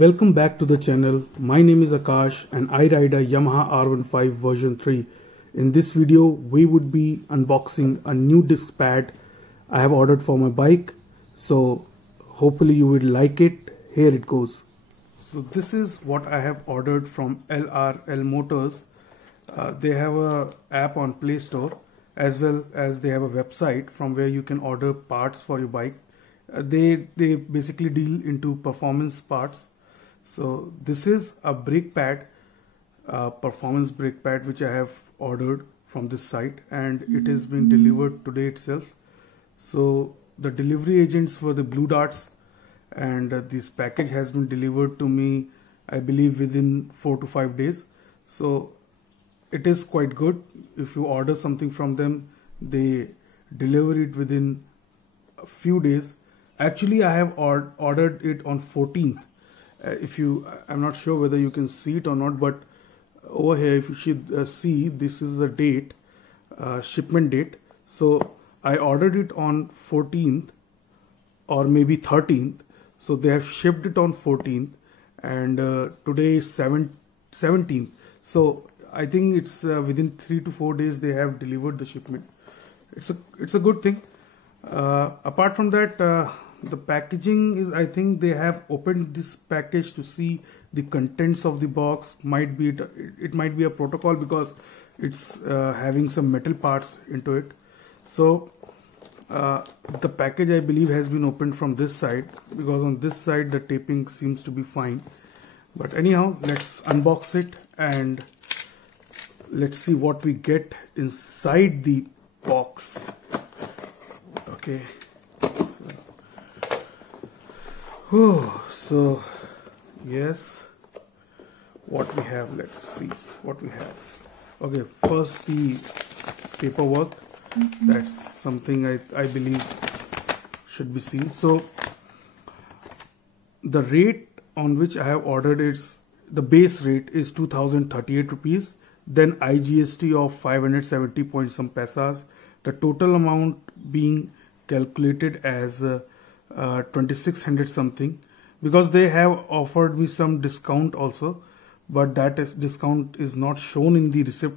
Welcome back to the channel. My name is Akash and I ride a Yamaha R15 version 3. In this video we would be unboxing a new disc pad I have ordered for my bike. So hopefully you will like it. Here it goes. So this is what I have ordered from LRL Motors. They have a app on Play Store as well as they have a website from where you can order parts for your bike. They basically deal into performance parts. So this is a brake pad, performance brake pad, which I have ordered from this site, and it has been delivered today itself. So the delivery agents were the Blue Darts, and this package has been delivered to me, I believe, within 4 to 5 days. So it is quite good. If you order something from them, they deliver it within a few days. Actually, I have ordered it on 14th. I'm not sure whether you can see it or not, but over here, if you should see, this is the date, shipment date. So I ordered it on 14th or maybe 13th. So they have shipped it on 14th, and today is 17th. So I think it's within 3 to 4 days they have delivered the shipment. It's a good thing. Apart from that, the packaging is, I think they have opened this package to see the contents of the box. It might be a protocol because it's having some metal parts into it. So the package, I believe, has been opened from this side, because on this side the taping seems to be fine. But anyhow, let's unbox it and let's see what we get inside the box. Okay. So yes, what we have, let's see what we have. Okay, first the paperwork. That's something I believe should be seen. So the rate on which I have ordered is, the base rate is 2038 rupees, then IGST of 570 point some pesas, the total amount being calculated as 2600 something, because they have offered me some discount also, but that discount is not shown in the receipt.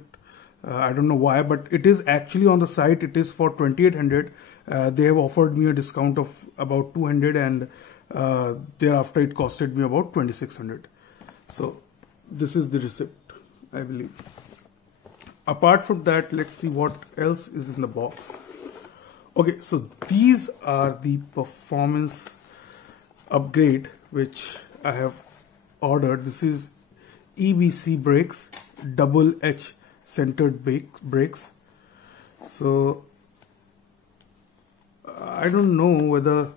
I don't know why, but it is actually on the site, it is for 2800. They have offered me a discount of about 200, and thereafter it costed me about 2600. So this is the receipt, I believe. Apart from that, let's see what else is in the box. Okay, so these are the performance upgrade which I have ordered. This is EBC brakes, double H centered brakes. So I don't know whether,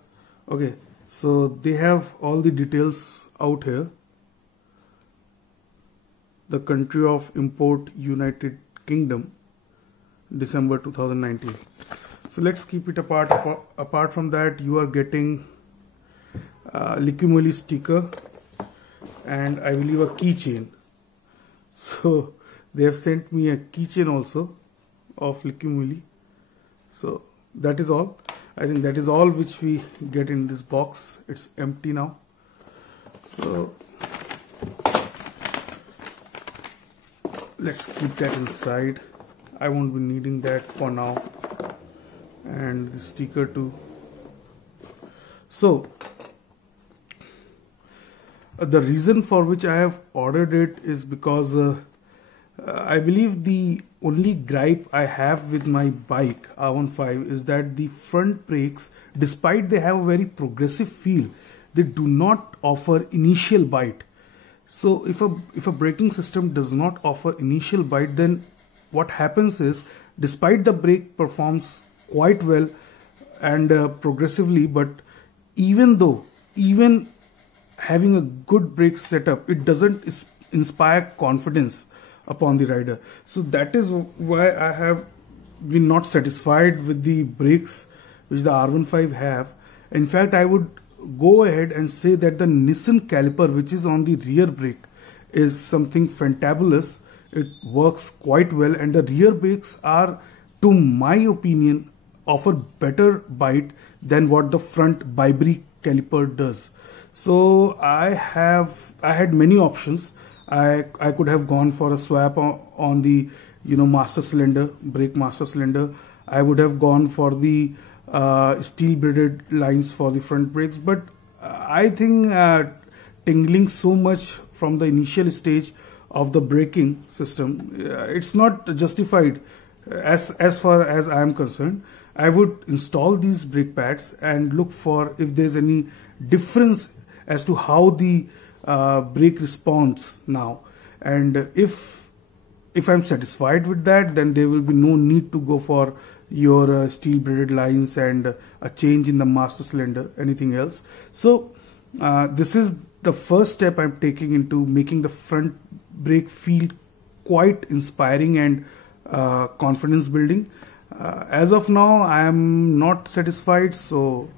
okay, so they have all the details out here. The country of import, United Kingdom, December 2019. So let's keep it apart. Apart from that, you are getting Liqui-Moly sticker and I believe a keychain. So they have sent me a keychain also of Liqui-Moly. So that is all. I think that is all which we get in this box. It's empty now. So let's keep that inside. I won't be needing that for now. And the sticker too. So the reason for which I have ordered it is because I believe the only gripe I have with my bike R15 is that the front brakes, despite they have a very progressive feel, they do not offer initial bite. So if a braking system does not offer initial bite, then what happens is, despite the brake performs quite well and progressively, but even having a good brake setup, it doesn't inspire confidence upon the rider. So that is why I have been not satisfied with the brakes which the R15 have. In fact, I would go ahead and say that the Nissin caliper which is on the rear brake is something fantabulous. It works quite well, and the rear brakes are, to my opinion, offer better bite than what the front bibrake caliper does. So I had many options. I could have gone for a swap on the master cylinder, brake master cylinder. I would have gone for the steel braided lines for the front brakes, but I think tingling so much from the initial stage of the braking system, it's not justified as far as I am concerned. I would install these brake pads and look for if there's any difference as to how the brake responds now, and if I'm satisfied with that, then there will be no need to go for your steel braided lines and a change in the master cylinder, anything else. So this is the first step I'm taking into making the front brake feel quite inspiring and confidence building. As of now, I am not satisfied, so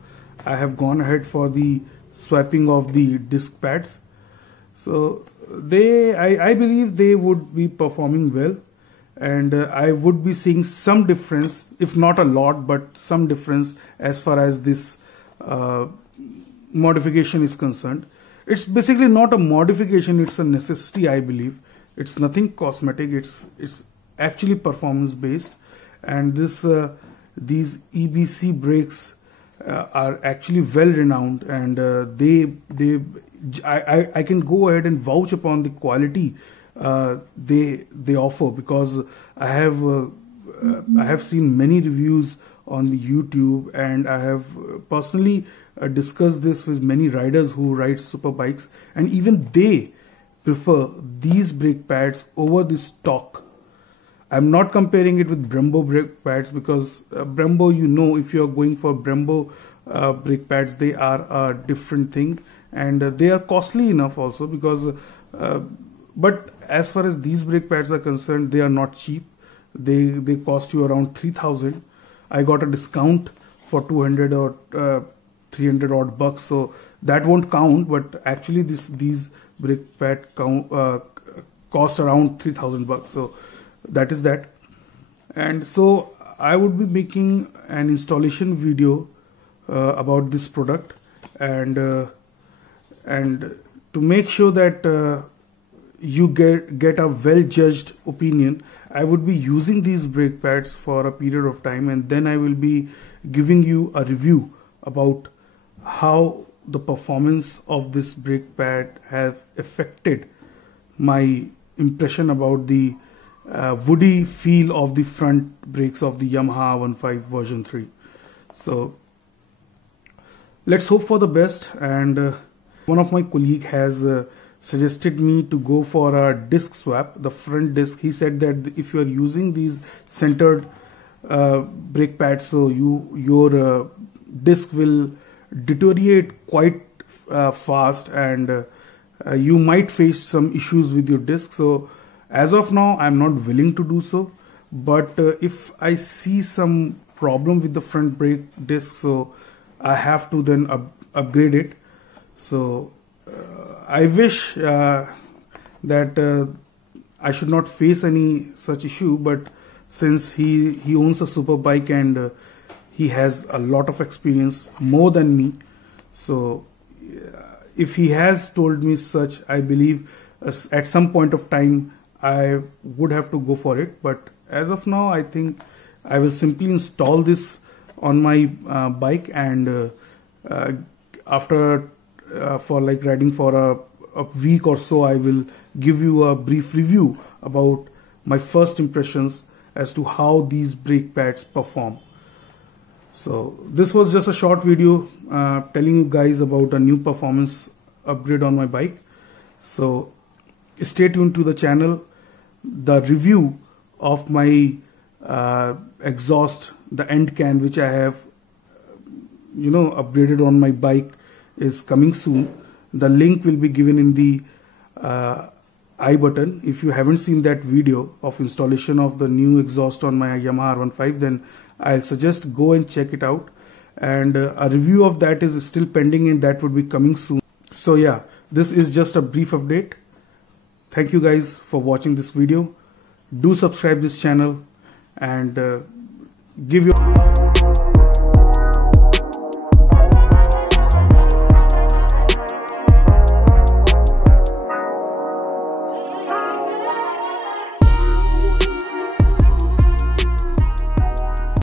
I have gone ahead for the swapping of the disc pads. So I believe they would be performing well, and I would be seeing some difference, if not a lot, but some difference as far as this modification is concerned. It's basically not a modification, it's a necessity, I believe. It's nothing cosmetic, it's actually performance based, and these EBC brakes are actually well renowned, and I can go ahead and vouch upon the quality they offer, because I have seen many reviews on the YouTube, and I have personally discussed this with many riders who ride super bikes, and even they prefer these brake pads over the stock. I'm not comparing it with Brembo brake pads, because Brembo, if you're going for Brembo brake pads, they are a different thing, and they are costly enough also, because but as far as these brake pads are concerned, they are not cheap. They cost you around 3,000. I got a discount for 200 or 300 odd bucks, so that won't count, but actually these brake pad cost around 3,000 bucks. So that is that. And so I would be making an installation video about this product, and to make sure that you get a well judged opinion, I would be using these brake pads for a period of time, and then I will be giving you a review about how the performance of this brake pad have affected my impression about the woody feel of the front brakes of the Yamaha R15 version 3. So let's hope for the best. And one of my colleague has suggested me to go for a disc swap, the front disc. He said that if you are using these centered brake pads, so your disc will deteriorate quite fast, and you might face some issues with your disc. So as of now, I'm not willing to do so, but if I see some problem with the front brake disc, so I have to then upgrade it. So I wish that I should not face any such issue, but since he owns a super bike and he has a lot of experience, more than me, so if he has told me such, I believe at some point of time I would have to go for it. But as of now, I think I will simply install this on my bike, and after for like riding for a week or so, I will give you a brief review about my first impressions as to how these brake pads perform. So this was just a short video telling you guys about a new performance upgrade on my bike. So stay tuned to the channel. The review of my exhaust, the end can, which I have upgraded on my bike, is coming soon. The link will be given in the I button. If you haven't seen that video of installation of the new exhaust on my Yamaha R15, then I'll suggest go and check it out. And a review of that is still pending, and that would be coming soon. So yeah, this is just a brief update. Thank you guys for watching this video. Do subscribe this channel and give your